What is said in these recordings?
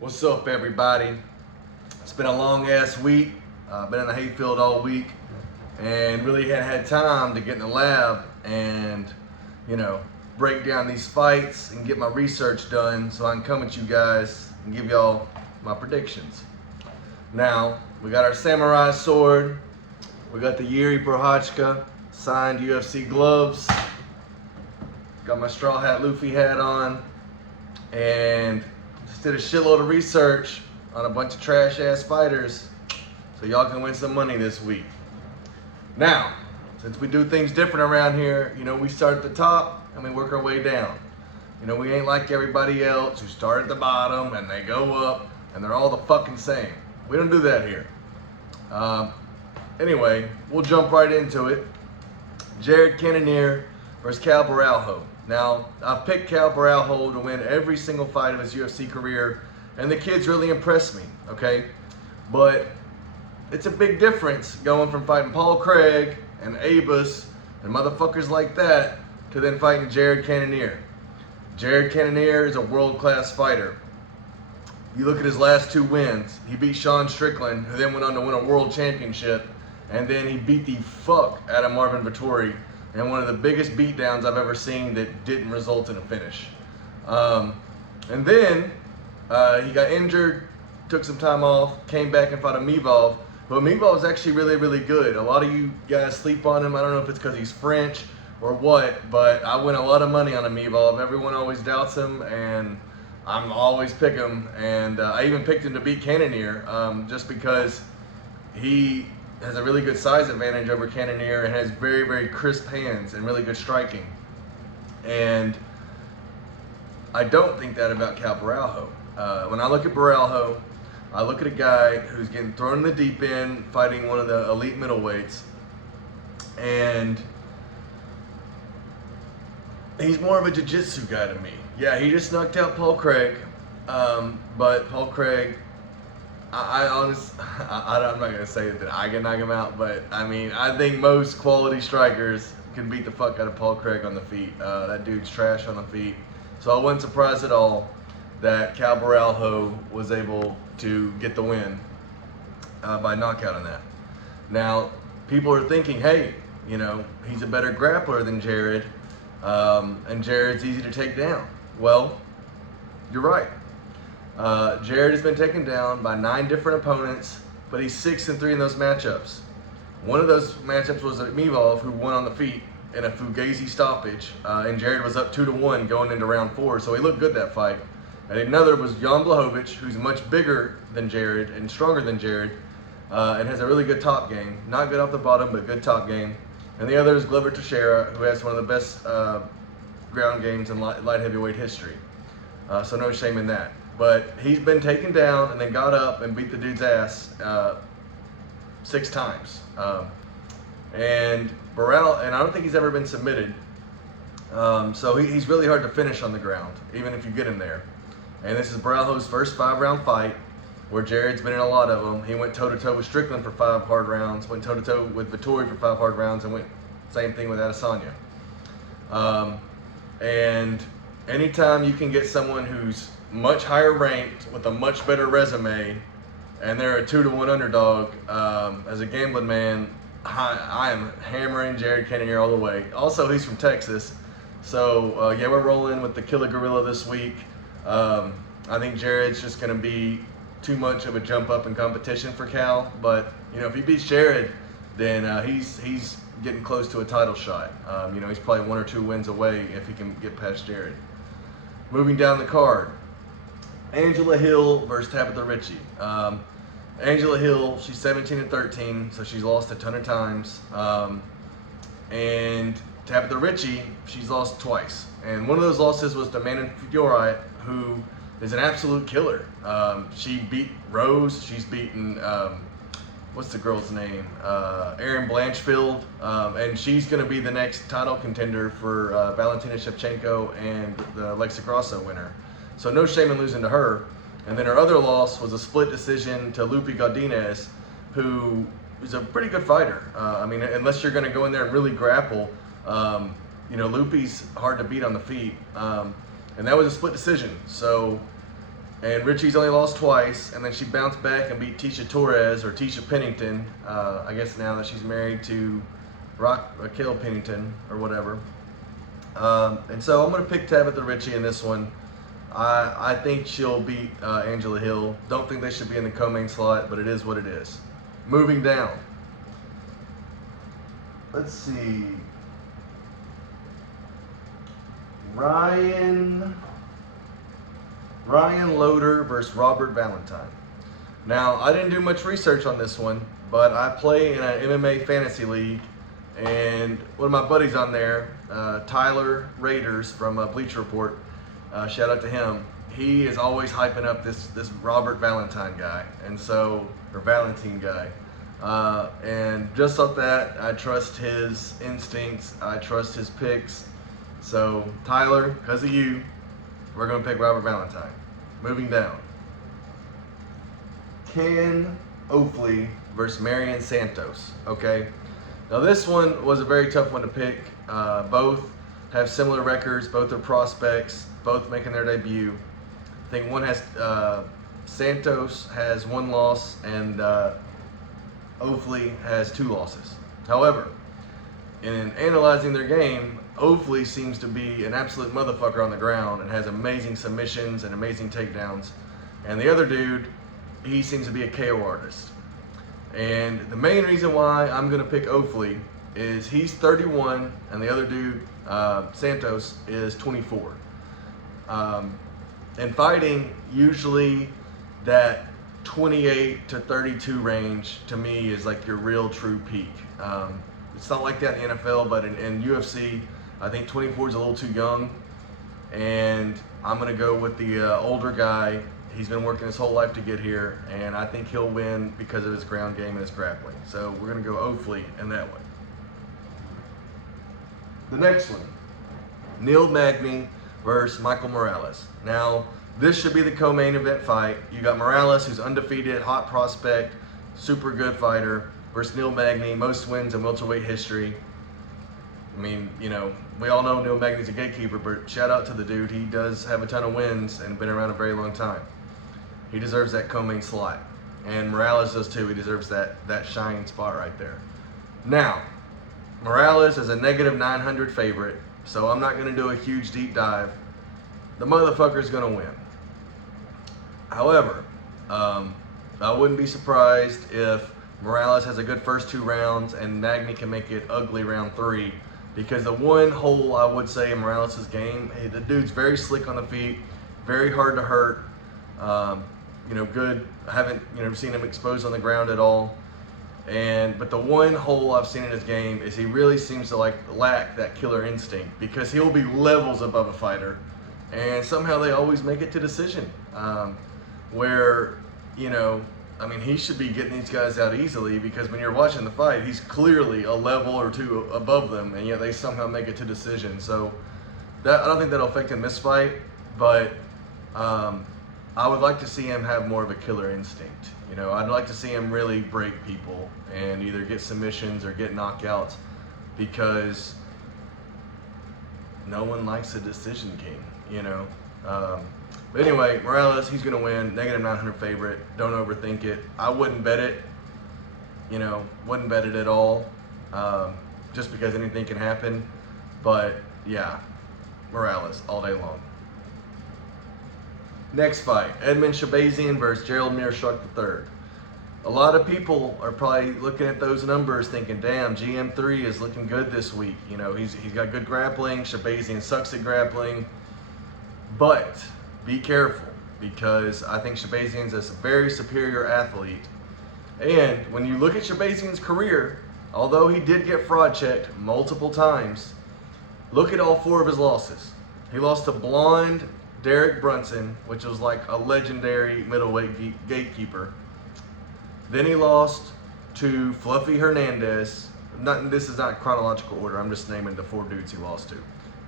What's up, everybody? It's been a long ass week. Been in the hayfield all week and really hadn't had time to get in the lab and, break down these fights and get my research done so I can come at you guys and give y'all my predictions. Now, we got our samurai sword. We got the Yuri Prochazka signed UFC gloves. Got my straw hat Luffy hat on. And just did a shitload of research on a bunch of trash ass fighters so y'all can win some money this week. Now, since we do things different around here, we start at the top and we work our way down. We ain't like everybody else who start at the bottom and they go up and they're all the fucking same. We don't do that here. Anyway, we'll jump right into it. Jared Cannonier versus Cal Borralho. Now, I've picked Cal Borralho to win every single fight of his UFC career, and the kid's really impressed me, okay? But it's a big difference going from fighting Paul Craig and Abus and motherfuckers like that to then fighting Jared Cannonier. Jared Cannonier is a world-class fighter. You look at his last two wins. He beat Sean Strickland, who then went on to win a world championship, and then he beat the fuck out of Marvin Vettori in one of the biggest beatdowns I've ever seen that didn't result in a finish. And then he got injured, took some time off, came back and fought a Mivov. But Mivov is actually really, really good. A lot of you guys sleep on him. I don't know if it's because he's French or what, but I win a lot of money on a Mivov. Everyone always doubts him, and I'm always pick him. And I even picked him to beat Cannonier just because he has a really good size advantage over Cannonier and has very, very crisp hands and really good striking. And I don't think that about Cal Borralho. When I look at Borralho, I look at a guy who's getting thrown in the deep end, fighting one of the elite middleweights, and he's more of a jiu-jitsu guy to me. Yeah, he just knocked out Paul Craig, but Paul Craig, I'm not gonna say that I can knock him out, but I think most quality strikers can beat the fuck out of Paul Craig on the feet. That dude's trash on the feet. So I wasn't surprised at all that Cal Borralho was able to get the win by knockout on that. Now, people are thinking, hey, he's a better grappler than Jared, and Jared's easy to take down. Well, you're right. Jared has been taken down by 9 different opponents, but he's 6-3 in those matchups. One of those matchups was at Mivov, who won on the feet in a Fugazi stoppage, and Jared was up 2-1 going into round 4, so he looked good that fight. And another was Jan Blachowicz, who's much bigger than Jared and stronger than Jared, and has a really good top game. Not good off the bottom, but good top game. And the other is Glover Teixeira, who has one of the best ground games in light heavyweight history. So no shame in that. But he's been taken down and then got up and beat the dude's ass 6 times. And Borralho, and I don't think he's ever been submitted. So he's really hard to finish on the ground, even if you get him there. And this is Borralho's first 5-round fight, where Jared's been in a lot of them. He went toe-to-toe with Strickland for 5 hard rounds, went toe-to-toe with Vettori for 5 hard rounds, and went same thing with Adesanya. And anytime you can get someone who's much higher ranked with a much better resume, and they're a 2-1 underdog, as a gambling man, I am hammering Jared Cannonier all the way. Also, he's from Texas, so yeah, we're rolling with the Killer Gorilla this week. I think Jared's just going to be too much of a jump up in competition for Cal, but if he beats Jared, then he's getting close to a title shot. He's probably 1 or 2 wins away if he can get past Jared. Moving down the card, Angela Hill versus Tabitha Ritchie. Angela Hill, she's 17-13, so she's lost a ton of times. And Tabitha Ritchie, she's lost twice. And one of those losses was to Manon Fiorot, who is an absolute killer. She beat Rose, she's beaten, what's the girl's name? Erin Blanchfield. And she's gonna be the next title contender for Valentina Shevchenko and the Alexa Grasso winner. So no shame in losing to her. And then her other loss was a split decision to Lupi Godinez, who is a pretty good fighter. Unless you're going to go in there and really grapple, Lupi's hard to beat on the feet. And that was a split decision. So And Richie's only lost twice, and then she bounced back and beat Tisha Torres, or Tisha Pennington, I guess now that she's married to Raquel Pennington, or whatever. And so I'm going to pick Tabitha Ritchie in this one. I think she'll beat Angela Hill. Don't think they should be in the co-main slot, but it is what it is. Moving down. Let's see. Ryan Loader versus Robert Valentine. Now, I didn't do much research on this one, but I play in an MMA fantasy league, and one of my buddies on there, Tyler Raiders from Bleacher Report, shout out to him. He is always hyping up this Robert Valentine guy, or Valentine guy. And just like that, I trust his instincts, I trust his picks. So, Tyler, because of you, we're going to pick Robert Valentine. Moving down. Ken Ofley versus Marion Santos. Okay. Now, this one was a very tough one to pick. Both have similar records. Both are prospects. Both making their debut. I think one has, Santos has 1 loss, and Ofley has 2 losses. However, in analyzing their game, Ofley seems to be an absolute motherfucker on the ground and has amazing submissions and amazing takedowns. And the other dude, he seems to be a KO artist. And the main reason why I'm going to pick Ofley is he's 31 and the other dude, Santos, is 24. In fighting, usually that 28 to 32 range to me is like your real true peak. It's not like that in NFL, but in UFC, I think 24 is a little too young, and I'm going to go with the older guy. He's been working his whole life to get here, and I think he'll win because of his ground game and his grappling. So we're going to go Ofley in that one. The next one, Neil Magny versus Michael Morales. Now, this should be the co-main event fight. You got Morales, who's undefeated, hot prospect, super good fighter, versus Neil Magny, most wins in welterweight history. I mean, you know, we all know Neil Magny's a gatekeeper, but shout out to the dude. He does have a ton of wins and been around a very long time. He deserves that co-main slot. And Morales does too. He deserves that shining spot right there. Now, Morales is a -900 favorite, so I'm not going to do a huge deep dive. The motherfucker's going to win. However, I wouldn't be surprised if Morales has a good first 2 rounds and Magny can make it ugly round 3. Because the one hole I would say in Morales' game, the dude's very slick on the feet, very hard to hurt. You know, good. I haven't seen him exposed on the ground at all. But the one hole I've seen in his game is he really seems to lack that killer instinct, because he'll be levels above a fighter, and somehow they always make it to decision. Where, I mean, he should be getting these guys out easily, because when you're watching the fight, he's clearly a level or 2 above them, and yet they somehow make it to decision. So I don't think that'll affect him this fight, but I would like to see him have more of a killer instinct. I'd like to see him really break people and either get submissions or get knockouts, because no one likes a decision king, But anyway, Morales, he's going to win. -900 favorite. Don't overthink it. I wouldn't bet it. Wouldn't bet it at all. Just because anything can happen. But yeah, Morales all day long. Next fight, Edmund Shabazian versus Gerald Meerschaert III. A lot of people are probably looking at those numbers thinking, damn, GM3 is looking good this week. He's got good grappling. Shabazian sucks at grappling. But be careful, because I think Shabazian's a very superior athlete. And when you look at Shabazian's career, although he did get fraud checked multiple times, look at all 4 of his losses. He lost to blonde Derek Brunson, which was like a legendary middleweight gatekeeper. Then he lost to Fluffy Hernandez. This is not chronological order, I'm just naming the 4 dudes he lost to.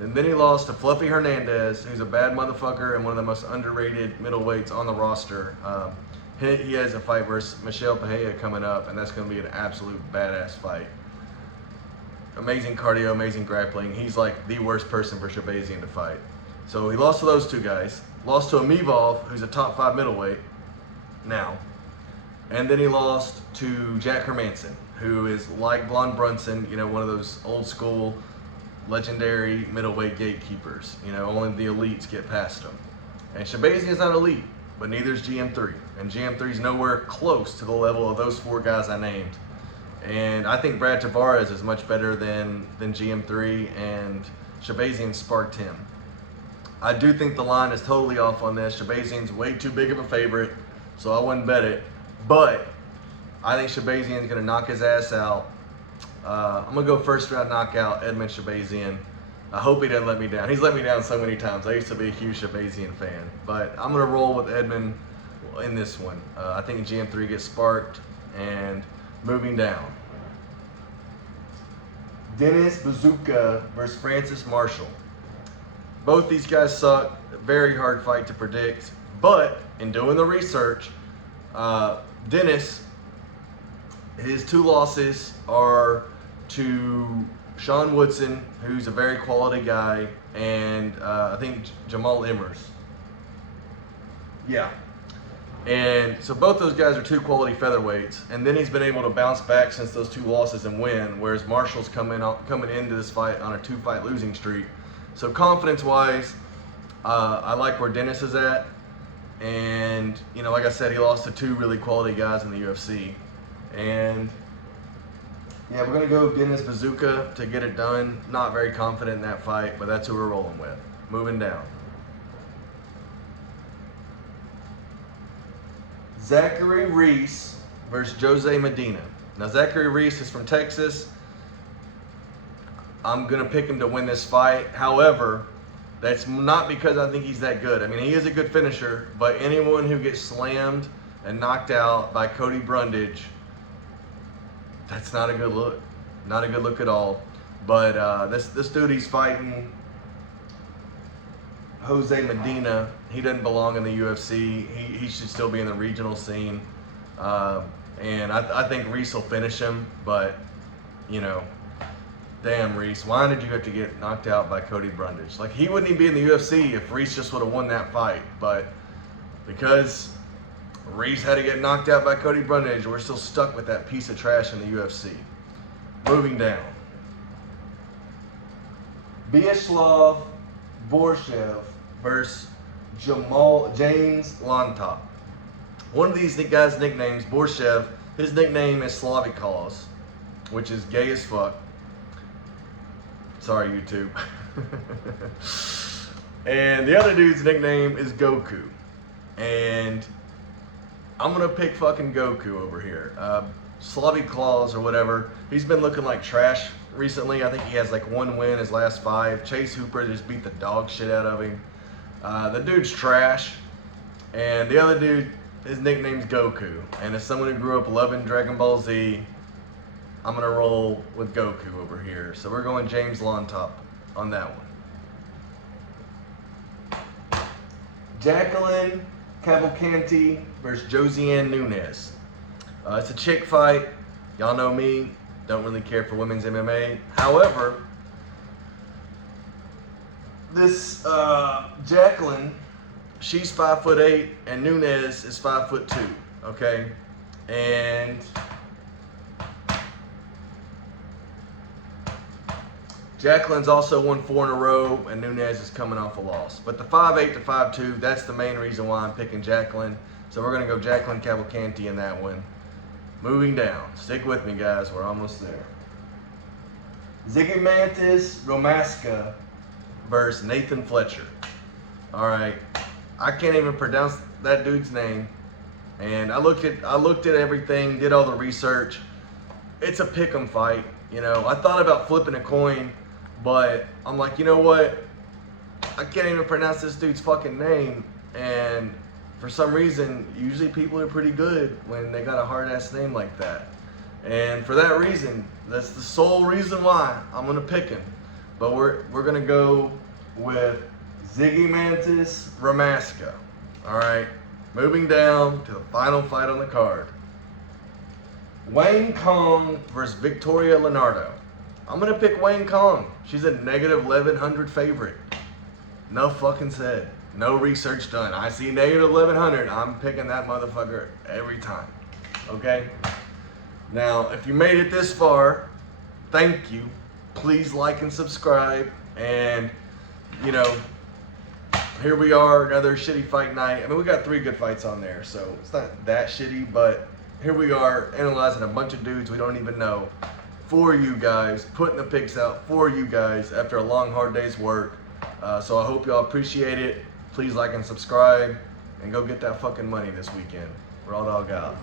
And then he lost to Fluffy Hernandez, who's a bad motherfucker and one of the most underrated middleweights on the roster. He has a fight versus Michelle Pajea coming up, and that's going to be an absolute badass fight. Amazing cardio, amazing grappling. He's like the worst person for Shabazian to fight. So he lost to those 2 guys. lost to Amivov, who's a top 5 middleweight now. And then he lost to Jack Hermanson, who is like Blond Brunson, you know, one of those old school, legendary middleweight gatekeepers. You know, only the elites get past him. And Shabazian's not elite, but neither is GM3. And GM3 is nowhere close to the level of those 4 guys I named. And I think Brad Tavares is much better than GM3, and Shabazian sparked him. I do think the line is totally off on this. Shabazian's way too big of a favorite, so I wouldn't bet it. But I think Shabazian's going to knock his ass out. I'm going to go first round knockout, Edmund Shabazian. I hope he doesn't let me down. He's let me down so many times. I used to be a huge Shabazian fan. But I'm going to roll with Edmund in this one. I think GM3 gets sparked. And moving down. Dennis Bazooka versus Francis Marshall. Both these guys suck. Very hard fight to predict. But in doing the research, Dennis, his 2 losses are to Sean Woodson, who's a very quality guy, and I think Jamal Emmers. Yeah. And so both those guys are 2 quality featherweights, and then he's been able to bounce back since those 2 losses and win, whereas Marshall's coming into this fight on a 2-fight losing streak. So confidence-wise, I like where Dennis is at. And, you know, like I said, he lost to 2 really quality guys in the UFC. And, yeah, we're going to go Dennis Bazooka to get it done. Not very confident in that fight, but that's who we're rolling with. Moving down. Zachary Reese versus Jose Medina. Now, Zachary Reese is from Texas. I'm going to pick him to win this fight. However, that's not because I think he's that good. I mean, he is a good finisher, but anyone who gets slammed and knocked out by Cody Brundage, that's not a good look. Not a good look at all. But this dude he's fighting, Jose Medina, he doesn't belong in the UFC. He should still be in the regional scene. And I think Reese will finish him, but, you know, damn, Reese, why did you have to get knocked out by Cody Brundage? Like, he wouldn't even be in the UFC if Reese just would have won that fight. But because Reese had to get knocked out by Cody Brundage, we're still stuck with that piece of trash in the UFC. Moving down. Vyacheslav Borralho versus James Lontop. One of these guys' nicknames, Borralho, his nickname is Slaviclaus, which is gay as fuck. Sorry, YouTube. And the other dude's nickname is Goku. And I'm going to pick fucking Goku over here. Slaviclaus or whatever, he's been looking like trash recently. I think he has like 1 win his last 5. Chase Hooper just beat the dog shit out of him. The dude's trash. And the other dude, his nickname's Goku. And as someone who grew up loving Dragon Ball Z, I'm going to roll with Goku over here. So we're going James Lontop on that one. Jacqueline Cavalcanti versus Josiane Nunes. It's a chick fight. Y'all know me. Don't really care for women's MMA. However, this Jacqueline, she's 5'8", and Nunes is 5'2". Okay, and Jacqueline's also won 4 in a row, and Nunes is coming off a loss. But the 5'8" to 5'2", that's the main reason why I'm picking Jacqueline. So we're going to go Jacqueline Cavalcanti in that one. Moving down. Stick with me, guys. We're almost there. Zigomantis Romaska versus Nathan Fletcher. All right. I can't even pronounce that dude's name. And I looked at everything, did all the research. It's a pick'em fight. You know, I thought about flipping a coin, but I'm like, you know what? I can't even pronounce this dude's fucking name. And for some reason, usually people are pretty good when they got a hard-ass name like that. And for that reason, that's the sole reason why I'm going to pick him. But we're going to go with Zigomantis Romaska. All right, moving down to the final fight on the card. Wayne Kong versus Victoria Leonardo. I'm going to pick Wayne Kong. She's a -1100 favorite. No fucking said. No research done. I see negative 1100. I'm picking that motherfucker every time. Okay? Now, if you made it this far, thank you. Please like and subscribe. And, you know, here we are, another shitty fight night. I mean, we got 3 good fights on there, so it's not that shitty, but here we are analyzing a bunch of dudes we don't even know for you guys, putting the picks out for you guys after a long, hard day's work. So I hope y'all appreciate it. Please like and subscribe, and go get that fucking money this weekend. Raw dog out.